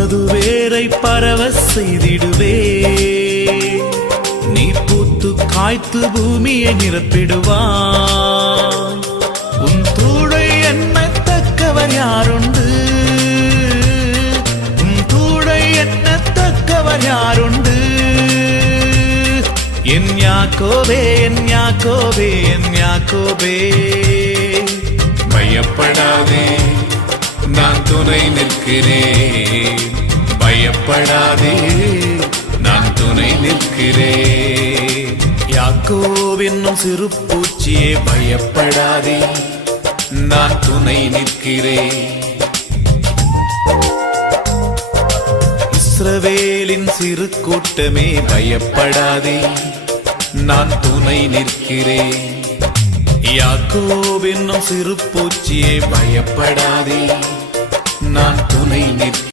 உனது வேரை பரவ செய்திடுவே. நீ பூத்து காய்த்து பூமியை நிரப்பிடுவாய். உன் தூளை எண்ணத்தக்கவர் யாருண்டு? உன் தூளை எண்ணத்தக்கவர் யாருண்டு? என் யாக்கோபே, என் யாக்கோபே, என் யாக்கோபே, பயப்படாதே, நான் துணை நிற்கிறேன். பயப்படாதே, நான் துணை நிற்கிறேன். யாக்கோபு என்னும் சிறு பூச்சியே பயப்படாதே, நான் துணை நிற்கிறேன். இஸ்ரவேலின் சிறு கூட்டமே பயப்படாதே, நான் துணை நிற்கிறேன். யாக்கோபு என்னும் சிறு பூச்சியே பயப்படாதே, நான் துணை நிற்கிறேன்.